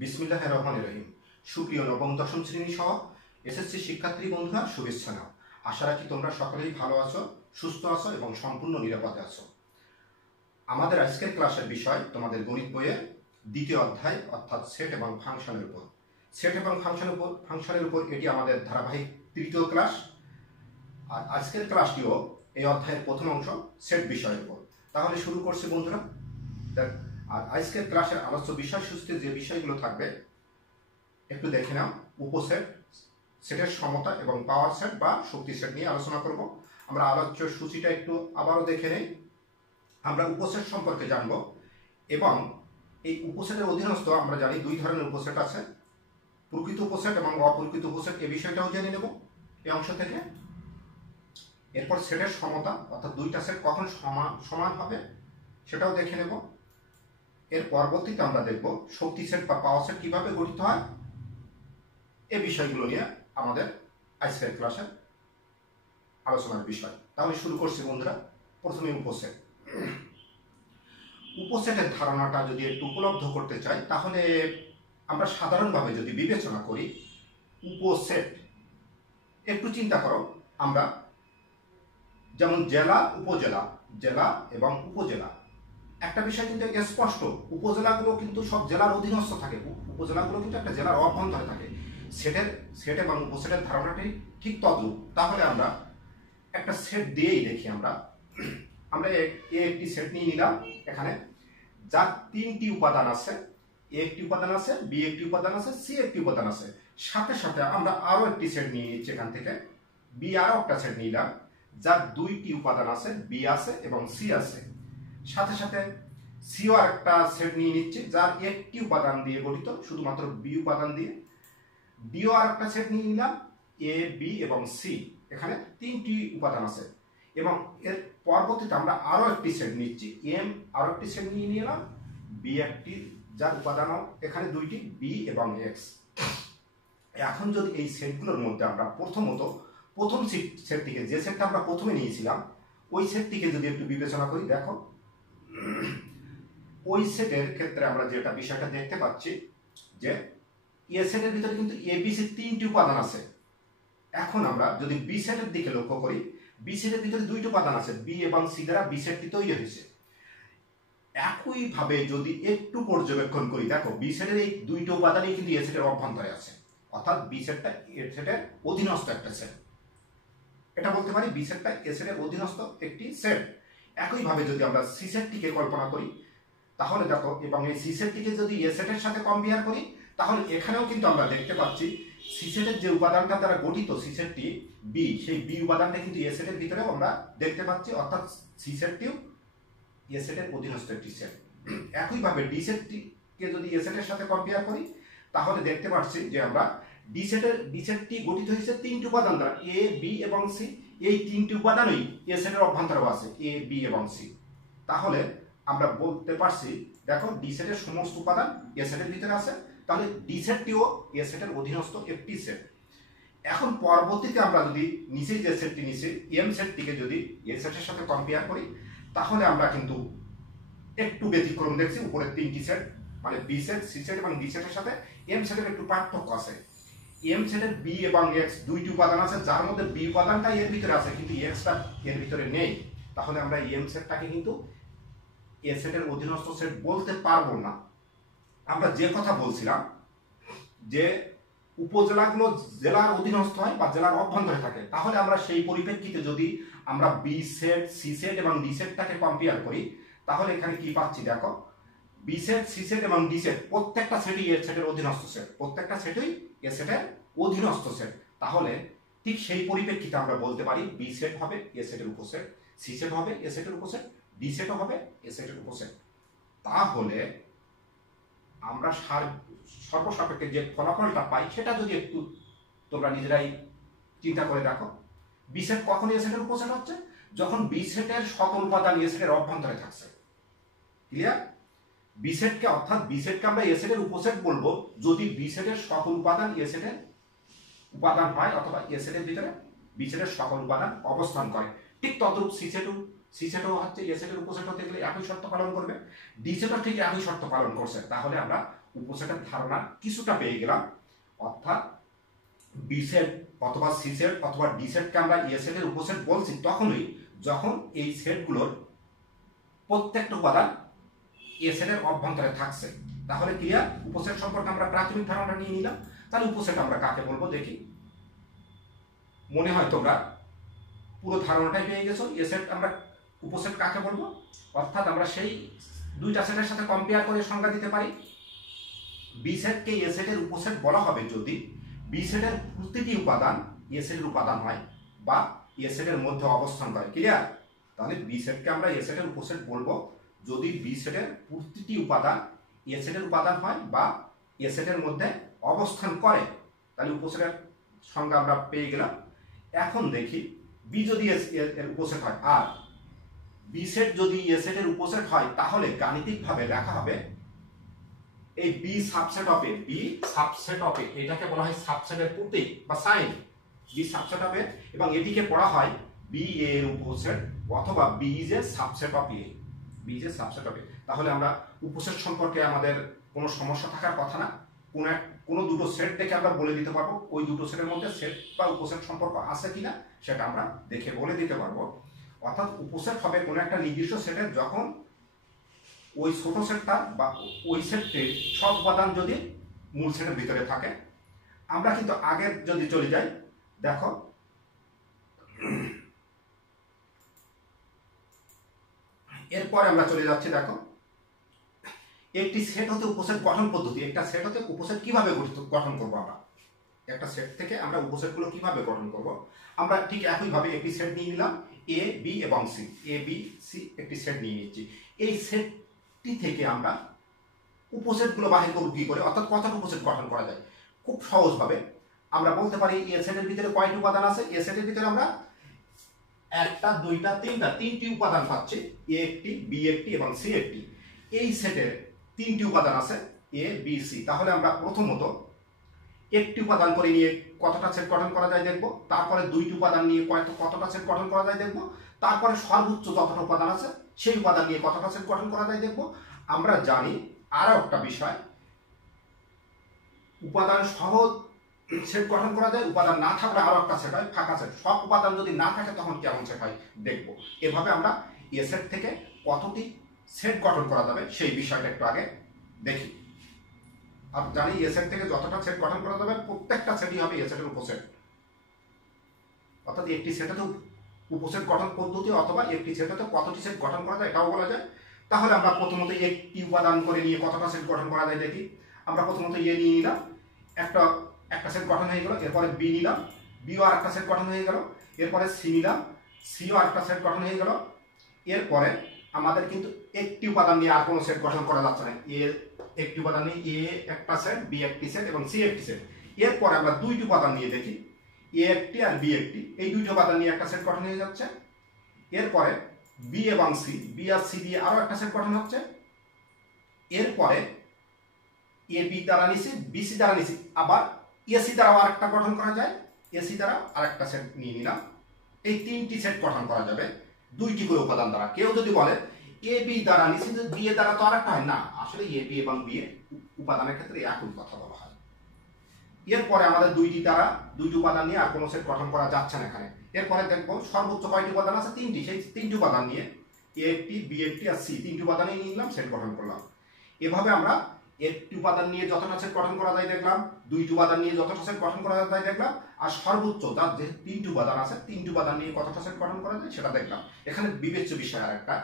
বিসমিল্লাহির রহমানির রহিম। সুপ্রিয় নবম দশম শ্রেণী সহ এসএসসি শিক্ষার্থী বন্ধুরা, শুভেচ্ছা নাও। আশা রাখি তোমরা সকলেই ভালো আছো, সুস্থ আছো এবং সম্পূর্ণ নিরাপদে আছো। আমাদের আজকের ক্লাসের বিষয় তোমাদের গণিত বইয়ের দ্বিতীয় অধ্যায়, অর্থাৎ সেট এবং ফাংশনের উপর। সেট এবং ফাংশনের উপর এটি আমাদের ধারাবাহিক তৃতীয় ক্লাস। আর আজকের ক্লাসটিও এই অধ্যায়ের প্রথম অংশ, সেট বিষয়ের উপর। তাহলে শুরু করছি বন্ধুরা। আর আজকের ক্লাসের আলোচ্য বিষয়সূচিতে যে বিষয়গুলো থাকবে একটু দেখে নাও। উপসেট, সেটের সমতা এবং পাওয়ার সেট বা শক্তি সেট নিয়ে আলোচনা করব। আমরা আলোচ্য সূচিটা একটু আবারও দেখে নেই। আমরা উপসেট সম্পর্কে জানব এবং এই উপসেটের অধীনস্থ আমরা জানি দুই ধরনের উপসেট আছে, প্রকৃত উপসেট এবং অপ্রকৃত উপসেট। এই বিষয়টাও জেনে নেব এই অংশ থেকে। এরপর সেটের সমতা, অর্থাৎ দুইটা সেট কখন সমান হবে সেটাও দেখে নেব। এর পরবর্তীতে আমরা দেখব শক্তি সেট বা পাওয়ার সেট কিভাবে গঠিত হয়। এই বিষয়গুলো নিয়ে আমাদের আজকের ক্লাসের আলোচনার বিষয়। তাহলে শুরু করছি বন্ধুরা। প্রথমে উপসেট। উপসেটের ধারণাটা যদি একটু উপলব্ধ করতে চাই, তাহলে আমরা সাধারণভাবে যদি বিবেচনা করি উপসেট, একটু চিন্তা করো। আমরা যেমন জেলা, উপজেলা, জেলা এবং উপজেলা, একটা বিষয় কিন্তু স্পষ্ট, উপজেলাগুলো কিন্তু সব জেলার অধীনস্থ থাকে, উপজেলাগুলো কিন্তু একটা জেলার অভ্যন্তরে থাকে। সেট এবং উপসেটের ধারণাটি ঠিক তদ্রূপ। তাহলে আমরা একটা সেট দিয়েই দেখি। আমরা একটি সেট নিয়ে নিলাম এখানে, যার তিনটি উপাদান আছে। এ একটি উপাদান আছে, বি একটি উপাদান আছে, সি একটি উপাদান আছে। সাথে সাথে আমরা আরো একটি সেট নিয়ে নিচ্ছি এখান থেকে, বি আরো একটা সেট নিলাম, যার দুইটি উপাদান আছে, বি আছে এবং সি আছে। সাথে সাথে সিও আর একটা সেট নিয়ে নিচ্ছে, যার একটি উপাদান দিয়ে গঠিত, শুধুমাত্র বি উপাদান দিয়ে। ডিও আর একটা সেট নিয়ে নিলাম, এ, বি এবং সি। এখানে তিনটি উপাদান আছে। এবং এর পরবর্তীতে আমরা আরো একটি সেট নিচ্ছি, এম আরো একটি সেট নিয়ে নিলাম, বি একটি, যার উপাদান এখানে দুইটি, বি এবং এক্স। এখন যদি এই সেটগুলোর মধ্যে আমরা প্রথম সেটটিকে, যে সেটটা আমরা প্রথমে নিয়েছিলাম, ওই সেটটিকে যদি একটু বিবেচনা করি, দেখো ওই সেটের ক্ষেত্রে আমরা যেটা বিষয়টা দেখতে পাচ্ছি যে এ সেটের ভিতরে কিন্তু এ বি সি তিনটি উপাদান আছে। এখন আমরা যদি বি সেটের দিকে লক্ষ্য করি, বি সেটের ভিতরে দুইটি উপাদান আছে, বি এবং সি দ্বারা বি সেটটি তৈরি হয়েছে। একইভাবে যদি একটু পর্যবেক্ষণ করি, দেখো বি সেটের এই দুইটি উপাদানই কিন্তু এ সেটের অভ্যন্তরে আছে, অর্থাৎ বি সেটটা এ সেটের অধীনস্থ একটা সেট। এটা বলতে পারি বি সেটটা এ সেটের অধীনস্থ একটি সেট। একইভাবে যদি আমরা সি সেটটিকে কল্পনা করি, তাহলে দেখো, এবং এই সি সেটটিকে যদি এ সেটের সাথে কম্পেয়ার করি, তাহলে এখানেও কিন্তু আমরা দেখতে পাচ্ছি সি সেটের যে উপাদানটা দ্বারা গঠিত সি সেটটি বি, সেই বি উপাদানটা কিন্তু এ সেটের ভিতরেও আমরা দেখতে পাচ্ছি, অর্থাৎ সি সেটটিও এ সেটের অধীনস্থ একটি সেট। একইভাবে ডি সেটটিকে যদি এ সেটের সাথে কম্পেয়ার করি, তাহলে দেখতে পাচ্ছি যে আমরা ডি সেটটি গঠিত হয়েছে তিনটি উপাদান দ্বারা, এ, বি এবং সি। এই তিনটি উপাদানই এ সেটের অভ্যন্তরেও আছে, এ, বি এবং সি। তাহলে আমরা বলতে পারছি, দেখো ডি সেটের সমস্ত উপাদান এ সেটের ভিতরে আছে, তাহলে ডি সেটটিও এ সেটের অধীনস্থ একটি সেট। এখন পরবর্তীতে আমরা যদি নিচে যে সেটটি নিচে এম সেটটিকে যদি এ সেটের সাথে কম্পেয়ার করি, তাহলে আমরা কিন্তু একটু ব্যতিক্রম দেখছি। উপরের তিনটি সেট মানে বি সেট, সি সেট এবং ডি সেটের সাথে এম সেটের একটু পার্থক্য আছে। এম সেটের বি এবং এক্স দুইটি উপাদান আছে, যার মধ্যে বি উপাদানটা এর ভিতরে আছে কিন্তু এক্সটা এর ভিতরে নেই। তাহলে আমরা এম সেটটাকে কিন্তু এ সেটের অধীনস্থ সেট বলতে পারবো না। আমরা যে কথা বলছিলাম যে উপজেলাগুলো জেলার অধীনস্থ হয় বা জেলার অভ্যন্তরে থাকে, তাহলে আমরা সেই পরিপ্রেক্ষিতে যদি আমরা বি সেট, সি সেট এবং ডি সেটটাকে কম্পেয়ার করি, তাহলে এখানে কি পাচ্ছি, দেখো বি সেট, সি সেট এবং ডি সেট প্রত্যেকটা সেটই এ সেটের অধীনস্থ সেট, প্রত্যেকটা সেটই এ সেটের অধীনস্থ সেট। তাহলে ঠিক সেই পরিপ্রেক্ষিতে আমরা বলতে পারি বি সেট হবে এ সেটের উপসেট, সি সেট হবে এ সেটের উপসেট, ডি সেটও হবে এ সেটের উপসেট। তাহলে আমরা সর্বসাপেক্ষে যে ফলাফলটা পাই সেটা যদি একটু তোমরা নিজেরাই চিন্তা করে দেখো, বি সেট কখন এ সেটের উপসেট হচ্ছে, যখন বি সেটের সকল উপাদান এ সেটের অভ্যন্তরে থাকছে। ক্লিয়ার? বি সেটকে, অর্থাৎ বি সেটকে আমরা এ সেটের উপসেট বলবো যদি বি সেটের সকল উপাদান এ সেটের উপাদান হয়, অথবা এ সেটের ভিতরে বি সেটের সকল উপাদান অবস্থান করে। ঠিক তদ্রূপ সি সেটও সি সেটও হচ্ছে এ সেটের উপসেট হতে গেলে একই শর্ত পালন করবে, ডি সেটও ঠিক একই শর্ত পালন করছে। তাহলে আমরা উপসেটের ধারণা কিছুটা পেয়ে গেলাম। অর্থাৎ বি সেট অথবা সি সেট অথবা ডি সেটকে আমরা এ সেটের উপসেট বলছি তখনই যখন এই সেটগুলোর প্রত্যেকটা উপাদান এ সেটের অভ্যন্তরে থাকছে। তাহলে ক্লিয়ার? উপসেট সম্পর্কে আমরা প্রাথমিক ধারণা নিয়ে নিলাম। তাহলে উপসেট আমরা কাকে বলবো দেখি। মনে হয় তোমরা পুরো ধারণাটাই পেয়ে গেছো। এ সেট আমরা উপসেট কাকে বলবো, অর্থাৎ আমরা সেই দুইটা সেটের সাথে কম্পেয়ার করে সংজ্ঞা দিতে পারি। বি সেটকে এ সেটের উপসেট বলা হবে যদি বি সেটের প্রতিটি উপাদান এ সেটের উপাদান হয় বা এ সেটের মধ্যে অবস্থান করে। ক্লিয়ার? তাহলে বি সেটকে আমরা এ সেটের উপসেট বলবো যদি বি সেটের প্রতিটি উপাদান এ সেটের উপাদান হয় বা এ সেটের মধ্যে অবস্থান করে। তাহলে উপসেটের সংজ্ঞা আমরা পেয়ে গেলাম। এখন দেখি বি যদি এর উপসেট হয় আর বি সেট যদি এ সেটের উপসেট হয় তাহলে গাণিতিকভাবে লেখা হবে এই B subset of A, B subset of A, এটাকে বলা হয় সাবসেটের প্রতীক বা sign, B subset of A, এবং এটিকে পড়া হয় বি এর উপসেট অথবা B is a subset of A, B is a subset of A. তাহলে আমরা উপসেট সম্পর্কে আমাদের কোনো সমস্যা থাকার কথা না। কোনো দুটো সেট দেখে আমরা বলে দিতে পারবো ওই দুটো সেটের মধ্যে সেট বা উপসেট সম্পর্ক আছে কিনা, সেটা আমরা দেখে বলে দিতে পারবো। অর্থাৎ উপসেট হবে কোনো একটা নির্দিষ্ট সেটের যখন ওই ছোট সেটটা বা ওই সেটটির সব উপাদান যদি মূল সেটের ভিতরে থাকে। আমরা কিন্তু আগের যদি চলে যাই, দেখো এরপরে আমরা চলে যাচ্ছি। দেখো একটি সেট হতে উপসেট গঠন পদ্ধতি, একটা সেট হতে উপসেট কিভাবে গঠন করবো আমরা, একটা সেট থেকে আমরা উপসেটগুলো কিভাবে গঠন করব। আমরা ঠিক একইভাবে একটি সেট নিয়ে নিলাম এ বি এবং সি, এ বি সি একটি সেট নিয়ে নিচ্ছি। এই সেটটি থেকে আমরা উপসেটগুলো বাহির করব কি করে, অর্থাৎ কতটা উপসেট গঠন করা যায়। খুব সহজভাবে আমরা বলতে পারি এ সেটের ভিতরে কয়টি উপাদান আছে। এ সেটের ভিতরে আমরা একটা দুইটা তিনটি উপাদান পাচ্ছি, এ একটি, বি একটি এবং সি একটি। এই সেটের তিনটি উপাদান আছে এ বি সি। তাহলে আমরা প্রথমত একটি উপাদান করে নিয়ে কতটা সেট গঠন করা যায় দেখব, তারপরে দুইটি উপাদান নিয়ে কতটা সেট গঠন করা যায় দেখব, তারপরে সর্বোচ্চ যতটা উপাদান আছে সেই উপাদান নিয়ে কতটা সেট গঠন করা যায় দেখব। আমরা জানি আরো একটা বিষয়, উপাদান সহ সেট গঠন করা যায়, উপাদান না থাকলে আরো একটা সেট হয় ফাঁকা সেট। সব উপাদান যদি না থাকে তখন কেমন সেট হয় দেখব। এভাবে আমরা এ সেট থেকে কতটি সেট গঠন করা যাবে সেই বিষয়টা একটু আগে দেখি। আর জানি এ সেট থেকে যতটা সেট গঠন করা যাবে প্রত্যেকটা সেটই হবে এ সেটের উপসেট। অর্থাৎ একটি সেটেতে উপসেট গঠন পদ্ধতি অথবা একটি সেটেতে কতটি সেট গঠন করা যায় এটাও বলা যায়। তাহলে আমরা প্রথমত একটি উপাদান করে নিয়ে কতটা সেট গঠন করা যায় দেখি। আমরা প্রথমত এ নিয়ে নিলাম, একটা সেট গঠন হয়ে গেল। এরপরে বি নিলাম, বিও আর একটা সেট গঠন হয়ে গেল। এরপরে সি নিলাম, সিও আর একটা সেট গঠন হয়ে গেল। এরপরে আমাদের কিন্তু একটি উপাদান নিয়ে আর কোনো সেট গঠন করা যাচ্ছে না। একটি উপাদান নিয়ে এ একটা সেট, বি একটি সেট এবং সি একটি সেট। এরপরে আমরা দুইটি উপাদান নিয়ে দেখি, এ একটি আর বি একটি, এই দুইটি উপাদান নিয়ে একটা সেট গঠন হয়ে যাচ্ছে। এরপরে বি এবং সি, বি আর সি দিয়ে আরো একটা সেট গঠন হচ্ছে। এরপরে এ বি দ্বারা নিছি, বি সি দ্বারা নিছি, আবার এসি দ্বারা আরেকটা গঠন করা যায়, এসি দ্বারা আরেকটা সেট নিয়ে নিলাম। এই তিনটি সেট গঠন করা যাবে দুইটি করে উপাদান দ্বারা। কেউ যদি বলে এ বি দ্বারা নিছি, বি এ দ্বারা তো আরেকটা হয় না, আসলে এ বি এবং বি এ উপাদানের ক্ষেত্রে একই কথা বলা হয়। এরপরে আমাদের দুইটি উপাদান নিয়ে আর কোনো সেট গঠন করা যাচ্ছে না এখানে। এরপরে দেখবো সর্বোচ্চ কয়টি উপাদান আছে, তিনটি। সেই তিনটি উপাদান নিয়ে এ একটি, বি একটি আর সি তিনটি উপাদানে নিয়ে নিলাম, সেট গঠন করলাম। এভাবে আমরা একটি উপাদান নিয়ে যতটা সেট গঠন করা যায় দেখলাম, দুইটি উপাদান নিয়ে যতটা সেট গঠন করা যায় দেখলাম, আর সর্বোচ্চ যার যে তিনটি উপাদান আছে তিনটি উপাদান নিয়ে কতটা সেট গঠন করা যায় সেটা দেখলাম। এখানে বিবেচ্য বিষয় আর একটা,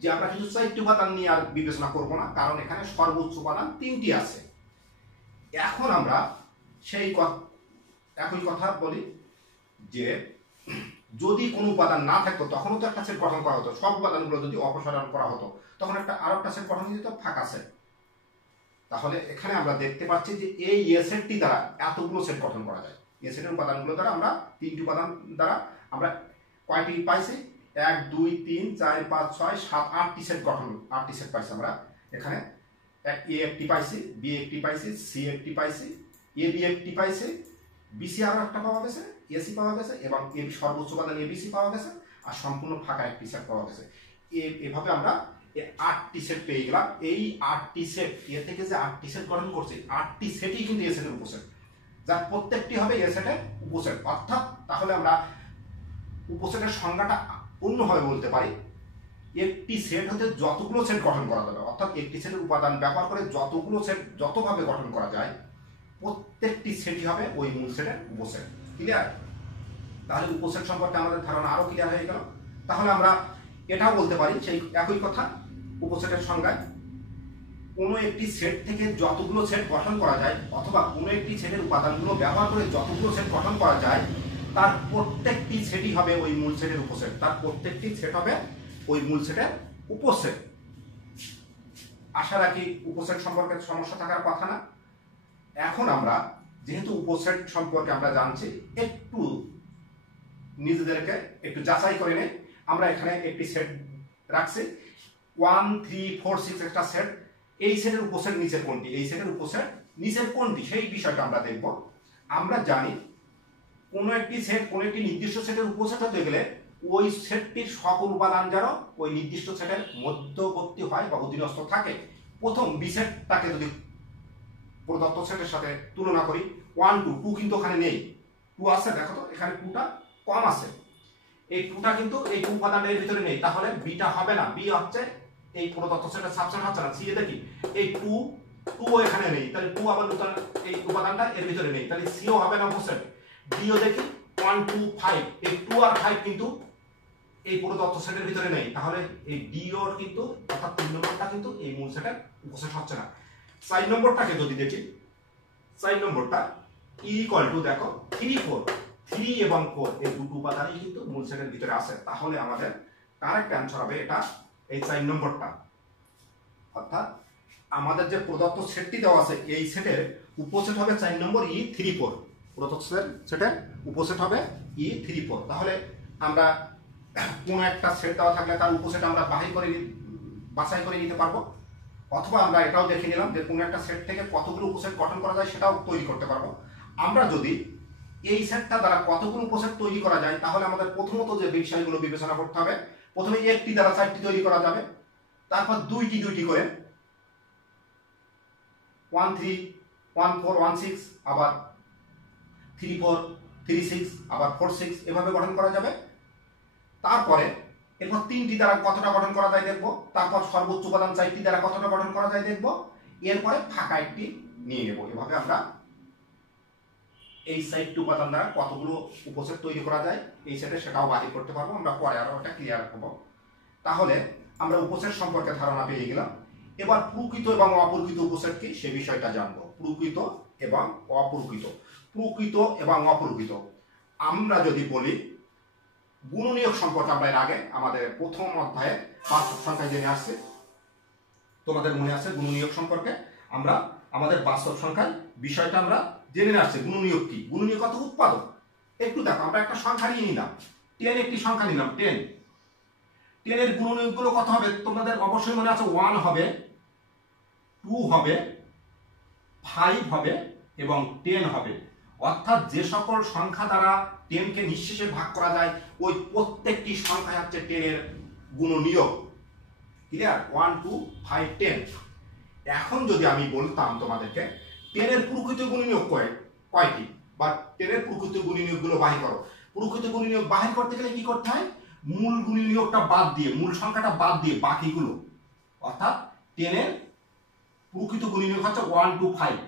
যে আমরা কিন্তু চারটি উপাদান নিয়ে আর বিবেচনা করব না, কারণ এখানে সর্বোচ্চ উপাদান তিনটি আছে। এখন আমরা সেই একই কথা বলি যে যদি কোনো উপাদান না থাকতো তখনও তো একটা সেট গঠন করা হতো। সব উপাদানগুলো যদি অপসারণ করা হতো তখন আরো একটা সেট গঠন হয়ে যেত, ফাঁকা সেট। তাহলে এখানে আমরা দেখতে পাচ্ছি যে এই এ সেটটি দ্বারা এতগুলো সেট গঠন করা যায়। এ সেটের উপাদানগুলো দ্বারা আমরা তিনটি উপাদান দ্বারা আমরা কয়টি পাইছি, 1 2 3 4 5 6 7 8টি সেট গঠন, 8টি সেট পাইছি আমরা এখানে। এ একটি পাইছি, বি একটি পাইছি, সি একটি পাইছি, এ বি একটি পাইছি, বিসি আরো একটা পাওয়া গেছে, এসি পাওয়া গেছে এবং এ সর্বোচ্চ উপাদান এবিসি পাওয়া গেছে। আর সম্পূর্ণ ফাঁকা একটি সেট পাওয়া গেছে। এভাবে আমরা এই 8টি সেট পেয়ে গেলাম। এই 8টি সেট এ থেকে যে 8টি সেট গঠন করছে, 8টি সেটই কিন্তু এ সেটের উপসেট, যার প্রত্যেকটি হবে এ সেটের উপসেট। অর্থাৎ তাহলে আমরা উপসেটের সংজ্ঞাটা অন্যভাবে বলতে পারি, একটি সেট হতে যতগুলো সেট গঠন করা যাবে, অর্থাৎ একটি সেটের উপাদান ব্যবহার করে যতগুলো সেট যতভাবে গঠন করা যায়, প্রত্যেকটি সেটই হবে ওই মূল সেটের উপসেট। ক্লিয়ার? তাহলে উপসেট সম্পর্কে আমাদের ধারণা আরো ক্লিয়ার হয়ে গেল। তাহলে আমরা এটাও বলতে পারি সেই একই কথা, উপসেটের সংজ্ঞায় কোনো একটি সেট থেকে যতগুলো সেট গঠন করা যায়, অথবা কোনো একটি সেটের উপাদানগুলো ব্যবহার করে যতগুলো সেট গঠন করা যায়, তার প্রত্যেকটি সেটই হবে ওই মূল সেটের উপসেট। তার প্রত্যেকটি সেট হবে ওই মূল সেটের উপসেট। আশা রাখি উপসেট সম্পর্কে সমস্যা থাকার কথা না। এখন আমরা যেহেতু উপসেট সম্পর্কে আমরা জানছি, একটু নিজেদেরকে একটু যাচাই করে নেই। আমরা এখানে একটি সেট রাখছি 1 3 4 6 একটা সেট। এই সেটের উপসেট নিচের কোনটি, এই সেটের উপসেট নিচের কোনটি, সেই বিষয়টা আমরা দেখব। আমরা জানি কোনো একটি সেট কোনো একটি নির্দিষ্ট সেটের উপসেট হতে গেলে ওই সেটটির সকল উপাদান যেন ওই নির্দিষ্ট সেটের মধ্যবর্তী হয় বা অধীনস্থ থাকে। প্রথম বি সেটটাকে যদি প্রদত্ত সেটের সাথে তুলনা করি, 1 2 2 কিন্তু ওখানে নেই, 2 আছে, দেখো তো এখানে 2টা কম আছে, এই 2টা কিন্তু এই 2 উপাদানের ভিতরে নেই, তাহলে বিটা হবে না। বি হচ্ছে এই প্রদত্ত সেটের সাবসেট হচ্ছে না। সি এ দেখি এই 2 2 এখানে নেই, তাহলে 2 আবার নতুন এই উপাদানটা এর ভিতরে নেই, তাহলে সিও হবে না উপসেট। ডিও দেখি 1 2 5, এই 2 আর 5 কিন্তু এই প্রদত্ত সেটের ভিতরে নেই, তাহলে এই ডিও কিন্তু অর্থাৎ 3 নম্বরটা কিন্তু এই মূল সেটের উপসেট হচ্ছে না। 4 নম্বরটাকে যদি দেখি, 4 নম্বরটা ইকুয়াল টু দেখো 3 4, 3 এবং 4 এই দুটো উপাদানই কিন্তু মূল সেটের ভিতরে আছে। তাহলে আমাদের কারেক্ট অ্যানসার হবে এটা এই 4 নম্বরটা। অর্থাৎ আমাদের যে প্রদত্ত সেটটি দেওয়া আছে, এই সেটের উপসেট হবে 4 নম্বর ই 3 4, প্রদত্ত সেটের উপসেট হবে ই 3 4। তাহলে আমরা কোন একটা সেট দেওয়া থাকলে তার উপসেট আমরা বাছাই করে নিতে পারবো, অথবা আমরা এটাও দেখে নিলাম যে কোন একটা সেট থেকে কতগুলো উপসেট গঠন করা যায় সেটাও তৈরি করতে পারবো। আমরা যদি এই সেটটা দ্বারা কতগুলো উপসেট তৈরি করা যায়, তাহলে আমাদের প্রথমত যে বিষয়গুলো বিবেচনা করতে হবে, প্রথমে একটি দ্বারা 4টি তৈরি করা যাবে, তারপর দুইটি করে 1 3 1 4 1 6, আবার 3 4 3 6, আবার 4 6 এভাবে গঠন করা যাবে। তারপরে এরপর 3টি দ্বারা কতটা গঠন করা যায় দেখবো, তারপর সর্বোচ্চ উপাদান 4টি দ্বারা কতটা গঠন করা যায় দেখবো, এরপরে ফাঁকা একটি নিয়ে নেব। এভাবে আমরা এই 4টি উপাদান দ্বারা কতগুলো উপসেট তৈরি করা যায় এই সেটে সেটাও বাহির করতে পারবো, আমরা পরে আরো এটা ক্লিয়ার করব। তাহলে আমরা উপসেট সম্পর্কে ধারণা পেয়ে গেলাম। এবার প্রকৃত এবং অপ্রকৃত উপসেট কি সে বিষয়টা জানবো। প্রকৃত এবং অপ্রকৃত, প্রকৃত এবং অপ্রকৃত। আমরা যদি বলি গুণনীয়ক সম্পর্কে, আমরা এর আগে আমাদের প্রথম অধ্যায়ে বাস্তব সংখ্যায় জেনে আসছি, তোমাদের মনে আছে গুণনীয়ক সম্পর্কে আমরা আমাদের বাস্তব সংখ্যায় বিষয়টা আমরা জেনে আসছি। গুণনীয়ক কি, গুণনীয়ক কত উৎপাদক। একটু দেখো, আমরা একটা সংখ্যা নিয়ে নিলাম 10, একটি সংখ্যা নিলাম 10, 10 এর গুণনীয়ক গুলো কত হবে তোমাদের অবশ্যই মনে আছে, 1 হবে, 2 হবে, 5 হবে এবং 10 হবে। অর্থাৎ যে সকল সংখ্যা দ্বারা 10 কে নিঃশেষে ভাগ করা যায় ওই প্রত্যেকটি সংখ্যা হচ্ছে 10 এর গুণনীয়ক। ক্লিয়ার? 1 2 5 10। এখন যদি আমি বলতাম তোমাদেরকে 10 এর প্রকৃত গুণনীয়ক কয়টি, বা 10 এর প্রকৃত গুণনীয়ক গুলো বাহির করো। প্রকৃত গুণনীয়ক বাহির করতে গেলে কি করতে হয়, মূল গুণনীয়কটা বাদ দিয়ে, মূল সংখ্যাটা বাদ দিয়ে বাকিগুলো, অর্থাৎ 10 এর প্রকৃত গুণনীয়ক হচ্ছে 1 2 5।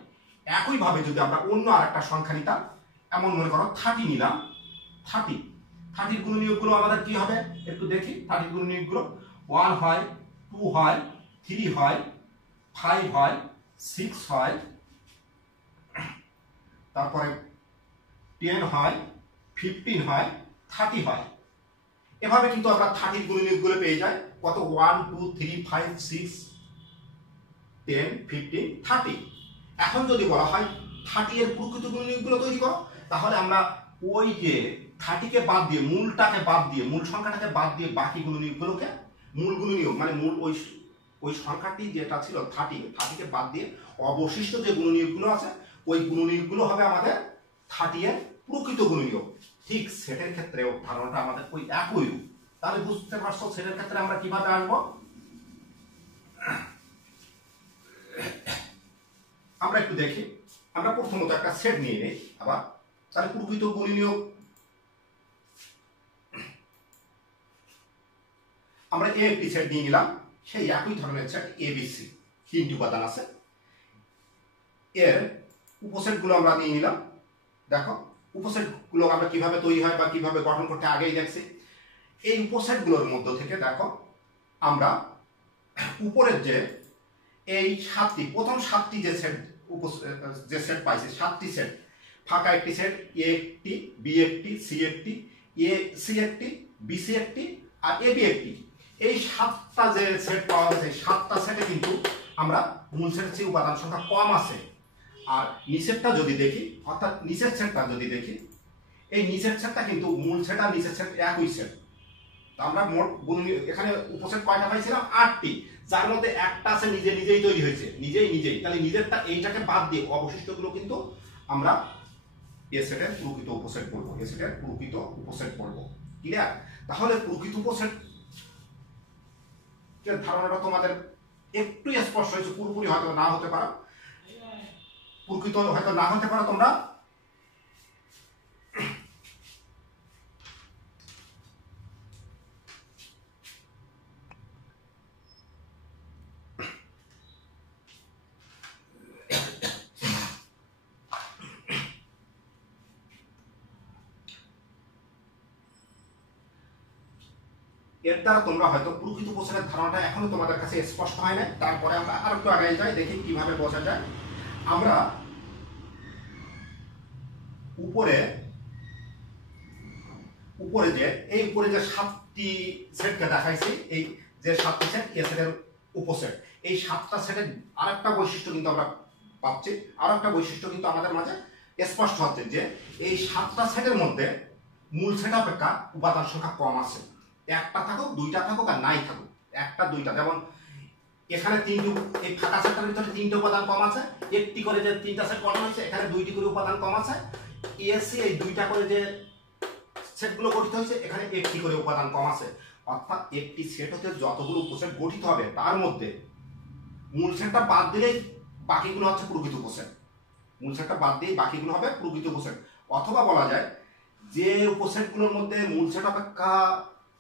একইভাবে যদি আমরা অন্য আরেকটা সংখ্যা নিতাম, এমন মনে করো 30 নিলাম, 30 গুণনীয়কগুলো আমাদের কি হবে একটু দেখি। 30 গুণনীয়কগুলো 1 হয়, 2 হয়, 3 হয়, 5 হয়, 6 হয়, তারপরে 10 হয়, 15 হয়, 30 হয়। এভাবে কিন্তু আমরা 30 গুণনীয়কগুলো পেয়ে যাই। কত? 1 2 3 5 6 10 15 30। এখন যদি বলা হয় 30 এর প্রকৃত গুণনীয়কগুলো তৈরি করো, তাহলে আমরা ওই যে 30 কে বাদ দিয়ে, মূলটাকে বাদ দিয়ে, মূল সংখ্যাটাকে বাদ দিয়ে বাকি গুণনীয়কগুলোকে, মূল গুণনীয়ক মানে মূল ওই সংখ্যাটি যেটা ছিল 30 কে বাদ দিয়ে অবশিষ্ট যে গুণনীয়কগুলো আছে ওই গুণনীয়কগুলো হবে আমাদের 30 এর প্রকৃত গুণনীয়ক। ঠিক সেটের ক্ষেত্রেও ধারণাটা আমাদের ওই একই রূপ। তাহলে বুঝতে পারছো সেটের ক্ষেত্রে আমরা কিভাবে আসবো। আমরা একটু দেখি, আমরা প্রথমত একটা সেট নিয়ে নেই আবার, তাহলে প্রকৃত গুণনীয়ক আমরা এ একটি সেট নিয়ে নিলাম, সেই একই ধরনের সেট এ বি সি, তিনটি উপাদান আছে, এর উপসেটগুলো আমরা নিয়ে নিলাম। দেখো উপসেটগুলো আমরা কিভাবে তৈরি হয় বা কিভাবে গঠন করতে আগেই দেখছি। এই উপসেটগুলোর মধ্য থেকে দেখো আমরা উপরের যে এই সাতটি, প্রথম সাতটি যে সেট যে সেট পাইছি, সাতটি সেট, ফাঁকা একটি সেট, এ একটি, বি একটি, সি একটি, এ সি একটি, বি সি একটি আর এ বি একটি, এই সাতটা যে সেট পাওয়া গেছে, সাতটা সেটে কিন্তু আমরা মূল সেটের চেয়ে উপাদান সংখ্যা কম আছে। আর নিচেরটা যদি দেখি, অর্থাৎ নিচের সেটটা যদি দেখি, এই নিচের সেটটা কিন্তু মূল সেট আর নিচের সেট একই সেট। আমরা মোট এখানে উপসেট কয়টা পাইছিলাম? 8টি, যার মধ্যে একটা আছে নিজেই তৈরি হয়েছে, নিজেই। তাহলে নিজেরটা এইটাকে বাদ দিয়ে অবশিষ্টগুলো কিন্তু আমরা এ সেটের প্রকৃত উপসেট বলবো, এ সেটের প্রকৃত উপসেট বলবো। ক্লিয়ার? তাহলে প্রকৃত উপসেট এর ধারণাটা তোমাদের একটু স্পষ্ট হয়েছে, পুরোপুরি হয়তো না হতে পারে, প্রকৃত হয়তো না হতে পারে। তোমরা এর দ্বারা তোমরা হয়তো প্রকৃত উপসেটের ধারণাটা এখনো তোমাদের কাছে স্পষ্ট হয় না। তারপরে আমরা আর একটু আগে যাই, দেখি কিভাবে বোঝা যায়। আমরা উপরে যে এই উপরে যে সাতটি সেটকে দেখাইছি, এই যে সাতটি সেট এ সেটের উপসেট, এই সাতটা সেটের আরেকটা বৈশিষ্ট্য কিন্তু আমরা পাচ্ছি, আরেকটা বৈশিষ্ট্য কিন্তু আমাদের মাঝে স্পষ্ট হচ্ছে যে এই সাতটা সেটের মধ্যে মূল সেট অপেক্ষা উপাদান সংখ্যা কম আছে। একটা থাকুক, দুইটা থাকুক আর নাই থাকুক, একটা দুইটা, যেমন এখানে তিনটি, এই ফাঁকা সেটের ভিতরে তিনটে উপাদান কম আছে, একটি করে যে তিনটা সেট গঠন হয়েছে, এখানে দুইটি করে উপাদান কম আছে। এসি এই দুইটা করে যে সেটগুলো গঠিত হয়েছে, এখানে একটি করে উপাদান কম আছে। অর্থাৎ একটি সেট হতে যতগুলো উপসেট গঠিত হবে তার মধ্যে মূল সেটটা বাদ দিলেই বাকিগুলো হচ্ছে প্রকৃত উপসেট, মূল সেটটা বাদ দিয়ে বাকিগুলো হবে প্রকৃত উপসেট। অথবা বলা যায় যে উপসেটগুলোর মধ্যে মূল সেট অপেক্ষা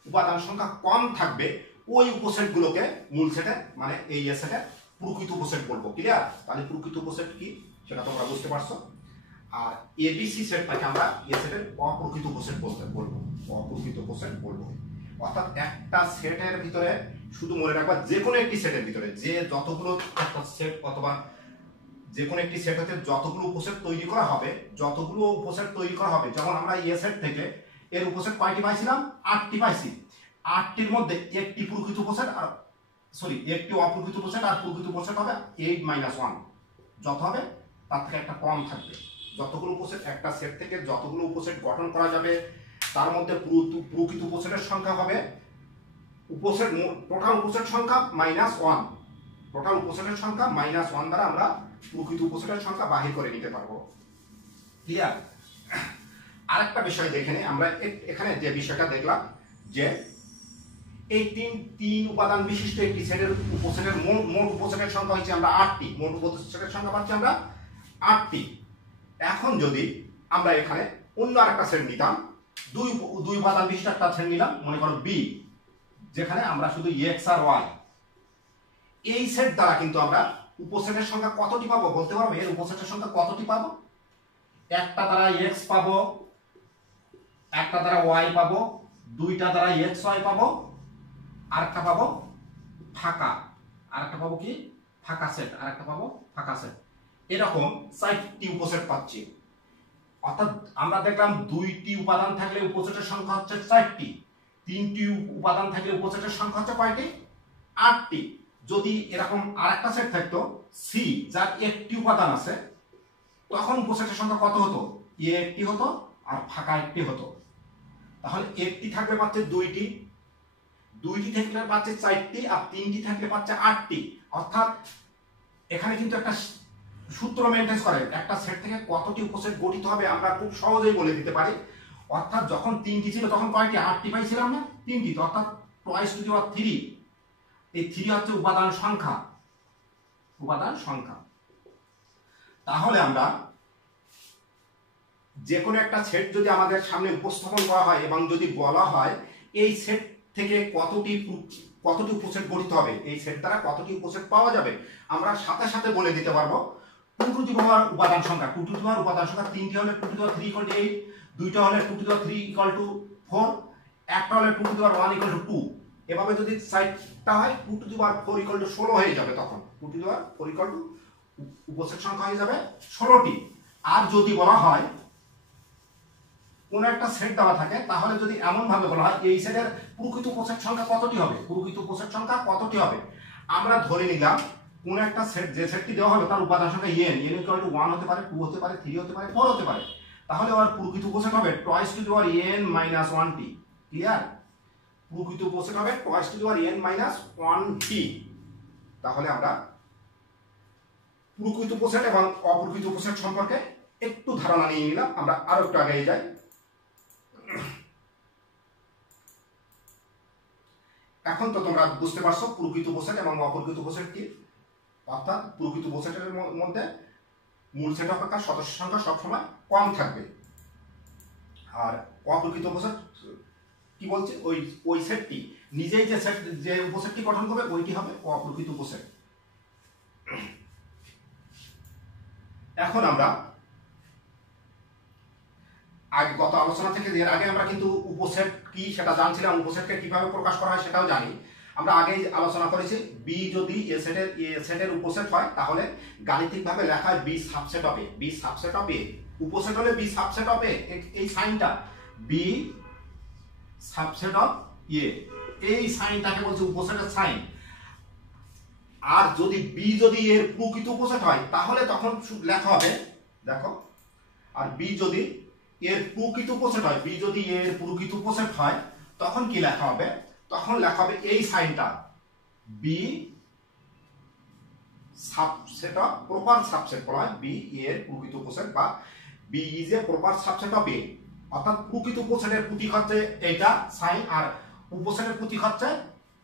উপাদান সংখ্যা কম থাকবে, ওই উপসেটগুলোকে মূল সেটে মানে এই এ সেটে প্রকৃত উপসেট বলবো। ক্লিয়ার? তাহলে প্রকৃত উপসেট কি সেটা তোমরা বুঝতে পারছো। আর এবিসি সেটটাকে আমরা এ সেটের অপ্রকৃত উপসেট বলবো, অপ্রকৃত উপসেট বলবো। অর্থাৎ একটা সেটের ভিতরে শুধু মনে রাখবা, যে কোনো একটি সেটের ভিতরে যে যতগুলো একটা সেট অথবা যে কোনো একটি সেট হতে যতগুলো উপসেট তৈরি করা হবে, যেমন আমরা এ সেট থেকে এর উপসেট কয়টি পাইছিলাম? 8টি পাইছি। 8টির মধ্যে একটি প্রকৃত উপসেট আর একটি অপ্রকৃত উপসেট, আর প্রকৃত উপসেট হবে 8 - 1, যত হবে তার থেকে একটা কম থাকবে। যতগুলো উপসেট একটা সেট থেকে যতগুলো উপসেট গঠন করা যাবে তার মধ্যে প্রকৃত উপসেটের সংখ্যা হবে টোটাল উপসেট সংখ্যা -1, টোটাল উপসেটের সংখ্যা -1 দ্বারা আমরা প্রকৃত উপসেটের সংখ্যা বাহির করে নিতে পারবো। ক্লিয়ার? আরেকটা বিষয় দেখে নেই আমরা, এখানে যে বিষয়টা দেখলাম যে এই তিন উপাদান বিশিষ্ট একটি সেটের উপসেটের মোট উপসেটের সংখ্যা হচ্ছে আমরা 8টি, মোট উপসেটের সংখ্যা পাচ্ছি আমরা 8টি। এখন যদি আমরা এখানে অন্য আরেকটা সেট নিতাম, দুই উপাদান বিশিষ্ট একটা সেট নিলাম, মনে করো বি, যেখানে আমরা শুধু এক্স আর ওয়াই, এই সেট দ্বারা কিন্তু আমরা উপসেটের সংখ্যা কতটি পাবো বলতে পারবো? এর উপসেটের সংখ্যা কতটি পাবো? একটা দ্বারা এক্স পাবো, একটা দ্বারা ওয়াই পাবো, দুইটা দ্বারা এক্স ওয়াই পাবো, আরেকটা পাবো ফাঁকা, আরেকটা পাবো কি ফাঁকা সেট, আরেকটা পাবো ফাঁকা সেট। এরকম 4টি উপসেট পাচ্ছি। অর্থাৎ আমরা দেখলাম 2টি উপাদান থাকলে উপসেটের সংখ্যা হচ্ছে 4টি, 3টি উপাদান থাকলে উপসেটের সংখ্যা হচ্ছে কয়টি? 8টি। যদি এরকম আরেকটা সেট থাকতো সি, যার একটি উপাদান আছে, তখন উপসেটের সংখ্যা কত হতো? এ একটি হতো আর ফাঁকা একটি হতো। তাহলে একটি থাকলে পাচ্ছে 2টি, 2টি থাকলে পাচ্ছে 4টি, আর 3টি থাকলে পাচ্ছে 8টি। অর্থাৎ এখানে কিন্তু একটা সূত্র মেনটেন করে একটা সেট থেকে কতটি উপসেট গঠিত হবে আমরা খুব সহজেই বলে দিতে পারি। অর্থাৎ যখন 3টি ছিল তখন কয়টি, 8টি পাইছিলাম না, 3টি, অর্থাৎ টুয়াইস টু দি পাওয়ার 3। এই 3 হচ্ছে উপাদান সংখ্যা, উপাদান সংখ্যা। তাহলে আমরা যে কোনো একটা সেট যদি আমাদের সামনে উপস্থাপন করা হয় এবং যদি বলা হয় এই সেট থেকে কতটি উপসেট গঠিত হবে, এই সেট দ্বারা কতটি উপসেট পাওয়া যাবে, আমরা সাথে সাথে বলে দিতে পারবো 2 টু দি পাওয়ার উপাদান সংখ্যা, 2 টু দি পাওয়ার উপাদান সংখ্যা 3টি হলে 2 টু দি পাওয়ার 3 = 8, 2টা হলে 2 টু দি পাওয়ার 3 = 4, একটা হলে 2 টু দি পাওয়ার 1 = 2। এভাবে যদি সাইডটা হয় 2 টু দি পাওয়ার 4 = 16 হয়ে যাবে, তখন 2 টু দি পাওয়ার 4 উপসেট সংখ্যা হয়ে যাবে 16টি। আর যদি বলা হয় কোন একটা সেট দেওয়া থাকে, তাহলে যদি এমন ভাবে বলা হয় এই সেটের প্রকৃত উপসেট সংখ্যা কতটি হবে, প্রকৃত উপসেট সংখ্যা কতটি হবে, আমরা ধরে নিলাম কোন একটা সেট, যে সেটটি দেওয়া হলো তার উপাদান সংখ্যা n, n = 1 হতে পারে, 2 হতে পারে, 3 হতে পারে, 4 হতে পারে, তাহলে ওর প্রকৃত উপসেট হবে twice to the power n - 1t। Clear? প্রকৃত উপসেট হবে twice to the power n - 1t। তাহলে আমরা প্রকৃত উপসেট এবং অপ্রকৃত উপসেট সম্পর্কে একটু ধারণা নিয়ে নিলাম। আমরা আরো একটু আগে যাই। এখন তো তোমরা বুঝতে পারছো প্রকৃত উপসেট এবং অপ্রকৃত উপসেট কি। অর্থাৎ প্রকৃত উপসেটের মধ্যে মূল সেট অপেক্ষা সদস্য সংখ্যা সবসময় কম থাকবে, আর অপ্রকৃত উপসেট কি বলছে, ওই সেটটি নিজেই যে উপসেটটি গঠন করবে ওইটি হবে অপ্রকৃত উপসেট। এখন আমরা আগে গত আলোচনা থেকে, এর আগে আমরা কিন্তু উপসেট কি সেটা জানছিলাম, উপসেটকে কিভাবে প্রকাশ করা হয় সেটাও জানি। আমরা আগেই আলোচনা করেছি বি যদি এ সেটের উপসেট হয় তাহলে গাণিতিকভাবে লেখা হয় B subset of A, B subset of A. উপসেট হলে বি সাবসেট অফ এ, এই সাইনটা বি সাবসেট অফ এ, এই সাইনটাকে বলছে উপসেটের সাইন। আর যদি বি যদি এর প্রকৃত উপসেট হয় তাহলে তখন লেখা হবে, দেখো, আর বি যদি এর প্রকৃত উপসেট হয়, বি যদি এর প্রকৃত উপসেট হয় তখন কি লেখা হবে, তখন লেখা হবে এই সাইনটা B subset of, proper subset বলা হয় বি এর প্রকৃত উপসেট, বা B is a proper subset of A. অর্থাৎ প্রকৃত উপসেটের প্রতীক হচ্ছে এইটা সাইন, আর উপসেটের প্রতীক হচ্ছে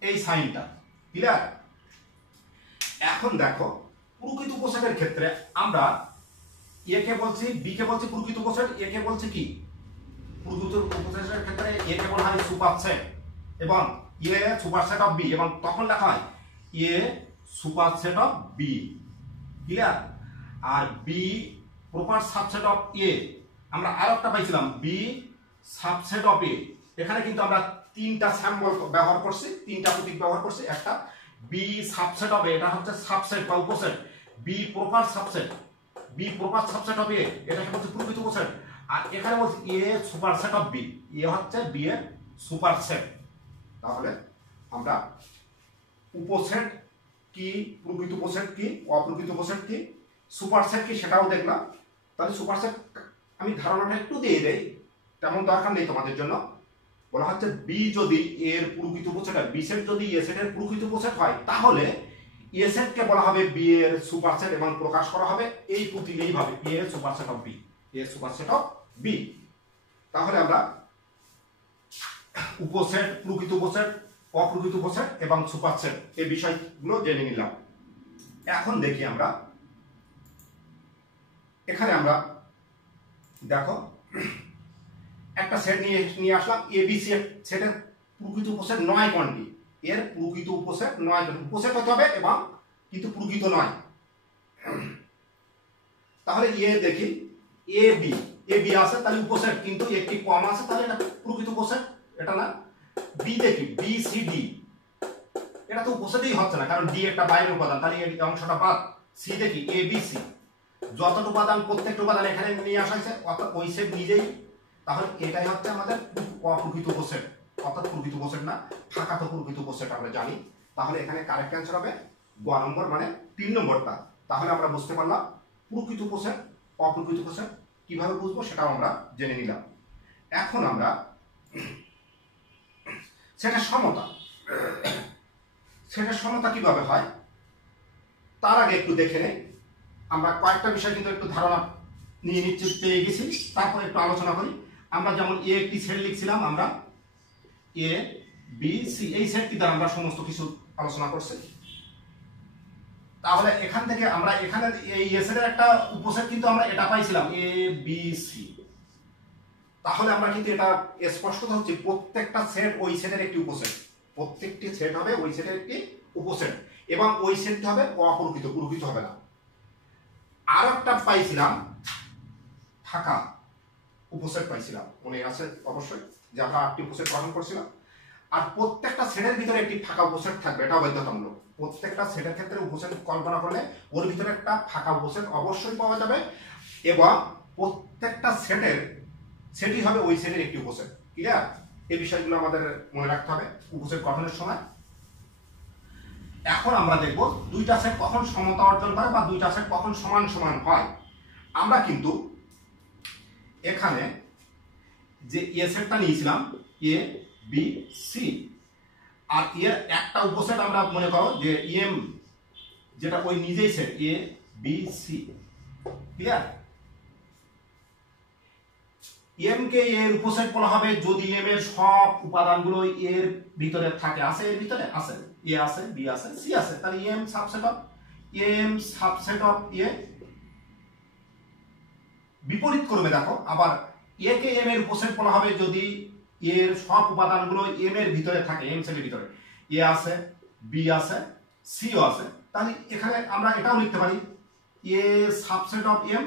এই সাইনটা। ক্লিয়ার? এখন দেখো প্রকৃত উপসেটের ক্ষেত্রে আমরা এ কে বলছি, বি কে বলছি প্রকৃত উপসেট, এ কে বলছি কি প্রকৃত উপসেটের ক্ষেত্রে এ কে বলা হয় সুপারসেট এবং এ সুপারসেট অফ বি, এবং তখন লেখা হয় A superset of B. Clear? আর B proper subset of A, আমরা আরেকটা পাইছিলাম বি সাবসেট অফ এ। এখানে কিন্তু আমরা তিনটা সিম্বল ব্যবহার করছি, তিনটা প্রতীক ব্যবহার করছি। একটা বি সাবসেট অফ এ, এটা হচ্ছে সাবসেট বা উপসেট। B proper subset, B proper subset of A, এটাকে বলছে প্রকৃত উপসেট। আর এখানে বলছে A superset of B, A হচ্ছে বি এর সুপারসেট। তাহলে আমরা উপসেট কি, প্রকৃত উপসেট কি, অপ্রকৃত উপসেট কি, সুপারসেট কি সেটাও দেখলাম। তাহলে সুপারসেট আমি ধারণাটা একটু দিয়ে দেই, তেমন দরকার নেই তোমাদের জন্য। বলা হচ্ছে বি যদি এর প্রকৃত উপসেট হয়, বি সেট যদি এ সেটের প্রকৃত উপসেট হয় তাহলে এ সেটকে বলা হবে বি এর সুপারসেট এবং প্রকাশ করা হবে এই প্রতীক এইভাবে এ এর সুপারসেট অফ বি, এ এর সুপারসেট অফ বি। তাহলে আমরা উপসেট, প্রকৃত উপসেট, অপ্রকৃত উপসেট এবং সুপারসেট এই বিষয়গুলো জেনে নিলাম। এখন দেখি আমরা এখানে, আমরা দেখো একটা সেট নিয়ে আসলাম এ বি সেটের প্রকৃত উপসেট 9 কোনটি, এর প্রকৃত উপসেট 9 কোনটি, উপসেট হতে হবে এবং কিন্তু প্রকৃত নয়। তাহলে এ দেখি এ বি আছে তাহলে উপসেট, কিন্তু একটি কম আছে তাহলে এটা প্রকৃত উপসেট, এটা না। বি দেখি বি সি ডি, এটা তো উপসেটই হচ্ছে না কারণ ডি একটা বাইরের উপাদান, তাহলে এই অংশটা বাদ। সি দেখি এ বি সি, যতটা উপাদান প্রত্যেকটা উপাদান এখানে নিয়ে আসা হয়েছে অর্থাৎ ওই সেট নিজেই, তাহলে এটাই হচ্ছে আমাদের অপ্রকৃত উপসেট, অর্থাৎ প্রকৃত উপসেট না, ফাঁকা তো প্রকৃত উপসেট আমরা জানি। তাহলে এখানে কারেক্ট অ্যান্সার হবে গ নম্বর, মানে 3 নম্বরটা। তাহলে আমরা বুঝতে পারলাম প্রকৃত উপসেট, অপ্রকৃত উপসেট কিভাবে বুঝবো সেটাও আমরা জেনে নিলাম। এখন আমরা সেটা সমতা, সেটা সমতা কিভাবে হয় তার আগে একটু দেখে নেই। আমরা কয়েকটা বিষয় কিন্তু একটু ধারণা নিয়ে নিশ্চিত পেয়ে গেছি, তারপরে একটু আলোচনা করি। আমরা যেমন এ একটি সেট লিখছিলাম, আমরা এ বি সি এই সেটটি দ্বারা আমরা সমস্ত কিছু আলোচনা করছি। তাহলে এখান থেকে আমরা এখানে এই এ সেটের একটা উপসেট কিন্তু আমরা এটা পাইছিলাম এ বি সি। তাহলে আমরা কিন্তু এটা স্পষ্ট হচ্ছে প্রত্যেকটা সেট ওই সেটের একটি উপসেট, প্রত্যেকটি সেট হবে ওই সেটের একটি উপসেট, এবং ওই সেটটি হবে অপ্রকৃত, প্রকৃত হবে না। আর একটা পাইছিলাম ফাঁকা উপসেট পাইছিলাম, মনে আছে অবশ্যই যে আমরা 8টি উপসেট গঠন করছিলাম। আর প্রত্যেকটা সেটের ভিতরে একটি ফাঁকা উপসেট থাকবে, এটা বাধ্যতামূলক। প্রত্যেকটা সেটের ক্ষেত্রে উপসেট কল্পনা করলে ওর ভিতরে একটা ফাঁকা উপসেট অবশ্যই পাওয়া যাবে, এবং প্রত্যেকটা সেটই হবে ওই সেটের একটি উপসেট। ক্লিয়ার? এই বিষয়গুলো আমাদের মনে রাখতে হবে উপসেট গঠনের সময়। এখন আমরা দেখব দুইটা সেট কখন সমতা অর্জন করে বা দুইটা সেট কখন সমান সমান হয়। আমরা কিন্তু এখানে যে এ সেটটা নিয়েছিলাম এ বি সি, আর এর একটা উপসেট আমরা মনে করো যে এম, যেটা ওই নিজেই set A B C. Clear? M কে এর উপসেট বলা হবে যদি এম এর সব উপাদানগুলো এর ভিতরে থাকে। আছে এর ভিতরে? আছে, এ আছে, বি আছে, সি আছে, তাহলে এম সাবসেট অফ এ। বিপরীত ক্রমে দেখো, আবার এ কে এম এর উপসেট বলা হবে যদি এর সব উপাদানগুলো এম এর ভিতরে থাকে, এম সেটের ভিতরে এ আছে, বি আছে, সিও আছে। তাহলে এখানে আমরা এটাও লিখতে পারি এ সাবসেট অফ এম।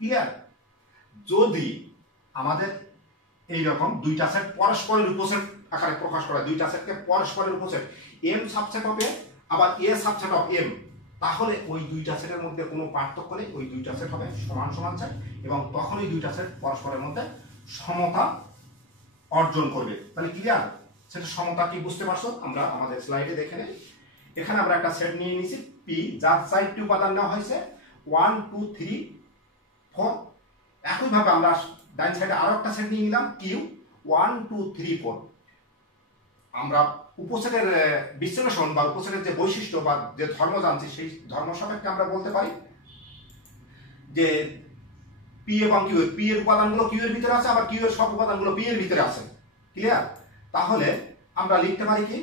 ক্লিয়ার? যদি আমাদের এইরকম দুইটা সেট পরস্পরের উপসেট আকারে প্রকাশ করা, দুইটা সেটকে পরস্পরের উপসেট, এম সাবসেট অফ এ আবার এ সাবসেট অফ এম, তাহলে ওই দুইটা সেটের মধ্যে কোনো পার্থক্য নেই, ওই দুইটা সেট হবে সমান সমান সেট, এবং তখন ওই দুইটা সেট পরস্পরের মধ্যে সমতা অর্জন করবে। তাহলে ক্লিয়ার? সেটা সমতা কি বুঝতে পারছো? আমরা আমাদের স্লাইডে দেখে নেই। এখানে আমরা একটা সেট নিয়ে নিয়েছি পি, যার 4টি উপাদান নেওয়া হয়েছে 1 2 3 4। একইভাবে আমরা ডান সাইডে আরো একটা সেট নিয়ে নিলাম কিউ 1 2 3 4। আমরা উপসেটের বিশ্লেষণ বা উপসেটের যে বৈশিষ্ট্য বা যে ধর্ম জানছি, সেই ধর্ম সাপেক্ষে আমরা বলতে পারি যে পি এবং কিউ, পি এর উপাদানগুলো কিউ এর ভিতরে আছে, আবার কিউ এর সব উপাদানগুলো পি এর ভিতরে আছে। ক্লিয়ার? তাহলে আমরা লিখতে পারি কি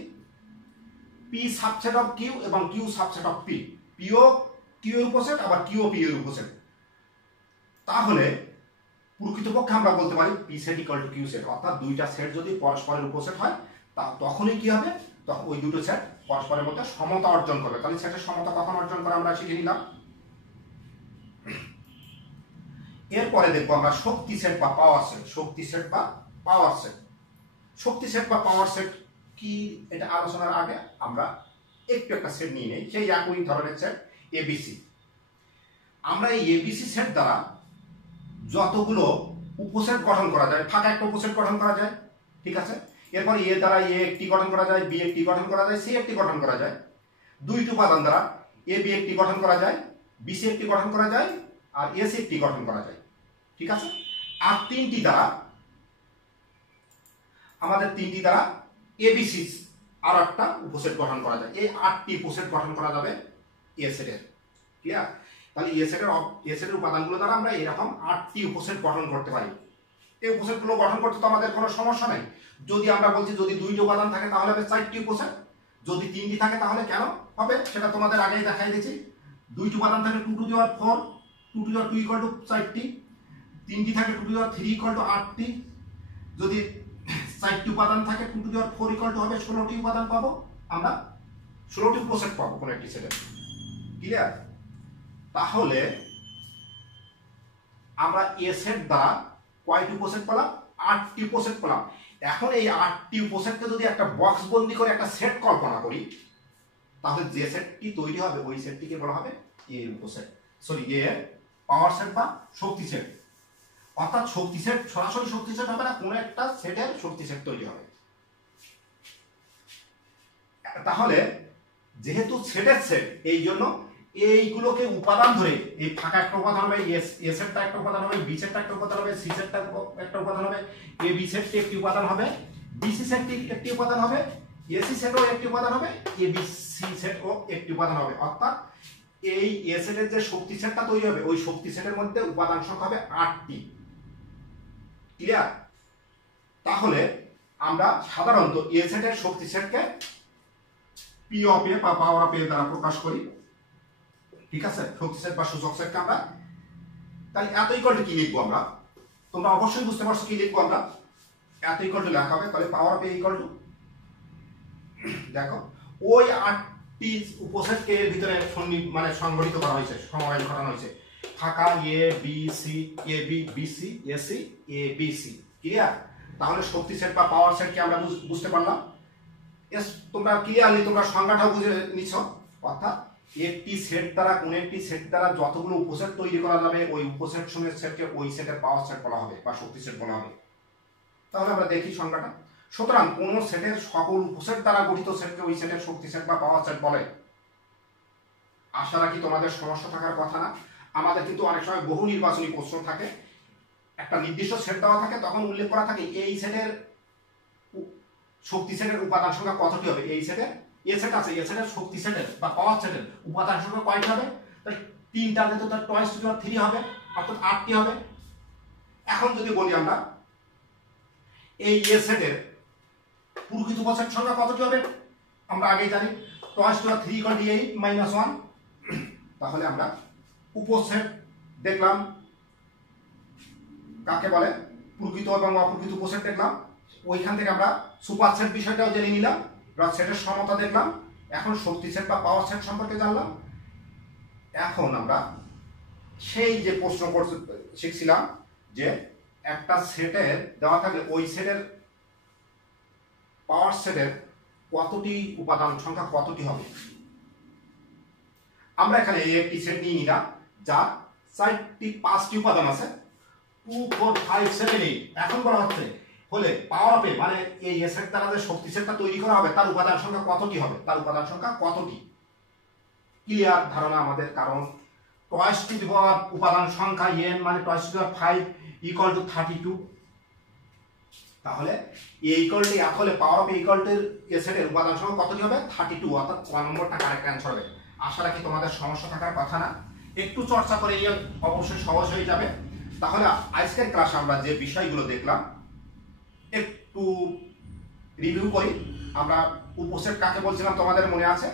পি সাবসেট অফ কিউ এবং কিউ সাবসেট অফ পি, পিও কিউ এর উপসেট আবার কিউ পি এর উপসেট। তাহলে প্রকৃতপক্ষে আমরা বলতে পারি P set equal to Q set, অর্থাৎ দুইটা সেট যদি পরস্পরের উপসেট হয় তখনই কি হবে, তখন ওই দুটো সেট পরস্পরের মধ্যে সমতা অর্জন করবে। তাহলে সেটের সমতা কখন অর্জন করে আমরা শিখে নিলাম। এরপরে দেখবো আমরা শক্তি সেট বা পাওয়ার সেট। শক্তি সেট বা পাওয়ার সেট, শক্তি সেট বা পাওয়ার সেট কি, এটা আলোচনার আগে আমরা একটু একটা সেট নিয়ে নেই, সেই একই ধরনের সেট এবিসি। আমরা এই এবিসি সেট দ্বারা যতগুলো উপসেট গঠন করা যায়, ফাঁকা একটা উপসেট গঠন করা যায়, ঠিক আছে। এরপর এ দ্বারা এ একটি গঠন করা যায়, বি একটি গঠন করা যায়, সি একটি গঠন করা যায়। দুইটি উপাদান দ্বারা এ বি একটি গঠন করা যায়, বি সি একটি গঠন করা যায়, আর এ সি একটি গঠন করা যায়, ঠিক আছে। আর তিনটি দ্বারা আমাদের এবিসি আর একটা উপসেট গঠন করা যায়। এই 8টি উপসেট গঠন করা যাবে এ সেটের। ক্লিয়ার? তাহলে এ সেটের উপাদানগুলো দ্বারা আমরা এরকম 8টি উপসেট গঠন করতে পারি। এই উপসেটগুলো গঠন করতে তো আমাদের কোনো সমস্যা নেই। যদি আমরা বলছি যদি 2টি উপাদান থাকে তাহলে হবে 4টি উপসেট, যদি 3টি থাকে তাহলে কেন হবে সেটা তোমাদের আগেই দেখাই দিয়েছি। 2টি উপাদান থাকে 2 to the power 4, 2 to the power 2 equal to 4টি, 3টি থাকে 2 to the power 3 equal to 8টি, যদি 4টি উপাদান থাকে 2 to the power 4 equal to হবে 16টি উপাদান পাবো, আমরা 16টি উপসেট পাবো কোন একটি সেটে। ক্লিয়ার? তাহলে আমরা এ সেট দ্বারা কয়টি উপসেট পেলাম? 8টি উপসেট পেলাম। এখন এই 8টি উপসেটকে যদি একটা বক্স বন্দি করে একটা সেট কল্পনা করি, তাহলে যে সেটটি তৈরি হবে ওই সেটটিকে বলা হবে এর উপসেট, সরি এর পাওয়ার সেট বা শক্তি সেট। অর্থাৎ শক্তি সেট সরাসরি শক্তি সেট হবে না, কোন একটা সেটের শক্তি সেট তৈরি হবে। তাহলে যেহেতু সেটের সেট, এই জন্য এইগুলোকে উপাদান ধরে এই ফাঁকা একটা উপাদান হবে, এ সেটটা একটা উপাদান হবে, বি সেটটা একটা উপাদান হবে, সি সেটটা একটা উপাদান হবে, এ বি সেটটি একটি উপাদান হবে, বিসি সেটটি একটি উপাদান হবে, এসি সেটও একটি উপাদান হবে, এ বি সি সেটও একটি উপাদান হবে। অর্থাৎ এই এ সেটের যে শক্তি সেটটা তৈরি হবে ওই শক্তি সেটের মধ্যে উপাদান সংখ্যা হবে 8টি। ক্লিয়ার? তাহলে আমরা সাধারণত এ সেটের শক্তি সেটকে পি অফ এ বা পাওয়ার অফ এ দ্বারা প্রকাশ করি, ঠিক আছে? শক্তি সেট বা সূচক সেটকে আমরা, তাহলে এত ইকুয়াল টু কি লিখবো আমরা? তোমরা অবশ্যই বুঝতে পারছো কি লিখবো আমরা। এত ইকুয়াল টু লেখা হবে, তাহলে পাওয়ার অফ এ ইকুয়াল টু, দেখো ওই 8টি উপসেটকে এর ভিতরে মানে সংগঠিত করা হয়েছে, সমাবেশ ঘটানো হয়েছে। ফাঁকা A B C, A B B C, A C, A B C, clear? তাহলে শক্তি সেট বা পাওয়ার সেটকে আমরা বুঝতে পারলাম। এস তোমরা ক্লিয়ারলি তোমরা সংজ্ঞাটাও বুঝে নিছ, অর্থাৎ একটি সেট দ্বারা কোন একটি সেট দ্বারা যতগুলো উপসেট তৈরি করা যাবে ওই উপসেট সমূহের সেটকে ওই সেটের পাওয়ার সেট বলা হবে বা শক্তি সেট বলা হবে। তাহলে আমরা দেখি সংজ্ঞাটা। সুতরাং কোন সেটের সকল উপসেট দ্বারা গঠিত সেটকে ওই সেটের শক্তি সেট বা পাওয়ার সেট বলে। আশা রাখি তোমাদের সমস্যা থাকার কথা না। আমাদের কিন্তু অনেক সময় বহু নির্বাচনী প্রশ্ন থাকে, একটা নির্দিষ্ট সেট দেওয়া থাকে, তখন উল্লেখ করা থাকে এই সেটের শক্তি সেটের উপাদান সংখ্যা কতটি হবে। এই সেটের এ সেট আছে, এ সেটের শক্তি সেটের বা পাওয়ার সেটের উপাদান সংখ্যা কয়টি হবে? তাহলে 3টা তো তার টয়েস টু পাওয়ার 3 হবে, অর্থাৎ 8টি হবে। এখন যদি বলি আমরা এই এ সেটের প্রকৃত উপসেট সংখ্যা কতটি হবে, আমরা আগেই জানি টয়েস টু পাওয়ার 3 = 8 - 1। তাহলে আমরা উপসেট দেখলাম কাকে বলে, প্রকৃত এবং অপ্রকৃত উপসেট দেখলাম। ওইখান থেকে আমরা সুপারসেট বিষয়টাও জেনে নিলাম, সেটের সমতা দেখলাম। এখন শক্তি সেট বা পাওয়ার সেট সম্পর্কে জানলাম। এখন আমরা সেই যে প্রশ্ন শিখছিলাম যে একটা সেটের দেওয়া থাকলে ওই সেটের পাওয়ার সেটের কতটি উপাদান সংখ্যা কতটি হবে। আমরা এখানে একটি সেট নিয়ে নিলাম যার 5টি উপাদান আছে, 2 4 5 7 8। এখন বলা হচ্ছে হলে পাওয়ার অফ এ মানে এই এ সেট দ্বারা যে শক্তি সেটটা তৈরি করা হবে তার উপাদান সংখ্যা কতটি হবে, তার উপাদান সংখ্যা কতটি। ক্লিয়ার ধারণা আমাদের? কারণ টয়েস টু দি পাওয়ার উপাদান সংখ্যা n মানে টয়েস টু দি পাওয়ার 5 = 32। তাহলে এ ইকুয়াল টু আসলে power of A equal to A সেটের উপাদান সংখ্যা কতটি হবে? 32, অর্থাৎ 1 নম্বরটা কারেক্ট অ্যানসার হবে। আশা রাখি তোমাদের সমস্যা থাকার কথা না, একটু চর্চা করে অবশ্যই সহজ হয়ে যাবে। তাহলে আজকের ক্লাসে আমরা যে বিষয়গুলো দেখলাম একটু রিভিউ করি। আমরা উপসেট কাকে বলছিলাম তোমাদের মনে আছে?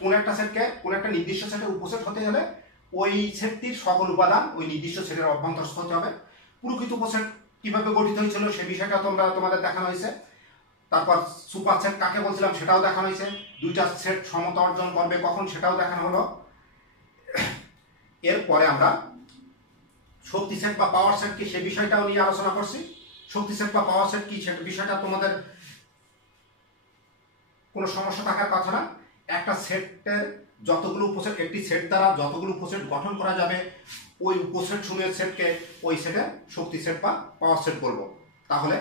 কোন একটা সেটকে কোন একটা নির্দিষ্ট সেটের উপসেট হতে হলে ওই সেটটির সকল উপাদান ওই নির্দিষ্ট সেটের অভ্যন্তরস্থ হতে হবে। প্রকৃত উপসেট কিভাবে গঠিত হয়েছিল সে বিষয়টা তোমাদের দেখানো হয়েছে। তারপর সুপার সেট কাকে বলছিলাম সেটাও দেখানো হয়েছে। দুইটা সেট সমতা অর্জন করবে কখন সেটাও দেখানো হলো। এরপরে আমরা শক্তি সেট বা পাওয়ার সেট কি সে বিষয়টাও নিয়ে আলোচনা করছি। শক্তি সেট বা পাওয়ার সেট কি সে বিষয়টা তোমাদের কোনো সমস্যা থাকার কথা না। একটা সেটের যতগুলো উপসেট, একটি সেট দ্বারা যতগুলো উপসেট গঠন করা যাবে ওই উপসেট সমূহের সেটকে ওই সেটে শক্তি সেট বা পাওয়ার সেট বলবো। তাহলে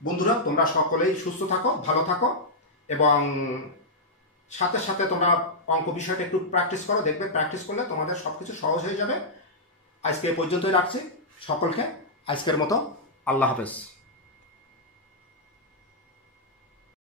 বন্ধুরা তোমরা সকলেই সুস্থ থাকো, ভালো থাকো এবং সাথে সাথে তোমরা অঙ্ক বিষয়টা একটু প্র্যাকটিস করো। দেখবে প্র্যাকটিস করলে তোমাদের সবকিছু সহজ হয়ে যাবে। আজকে এই পর্যন্তই রাখছি। সকলকে আজকের মতো আল্লাহ হাফেজ।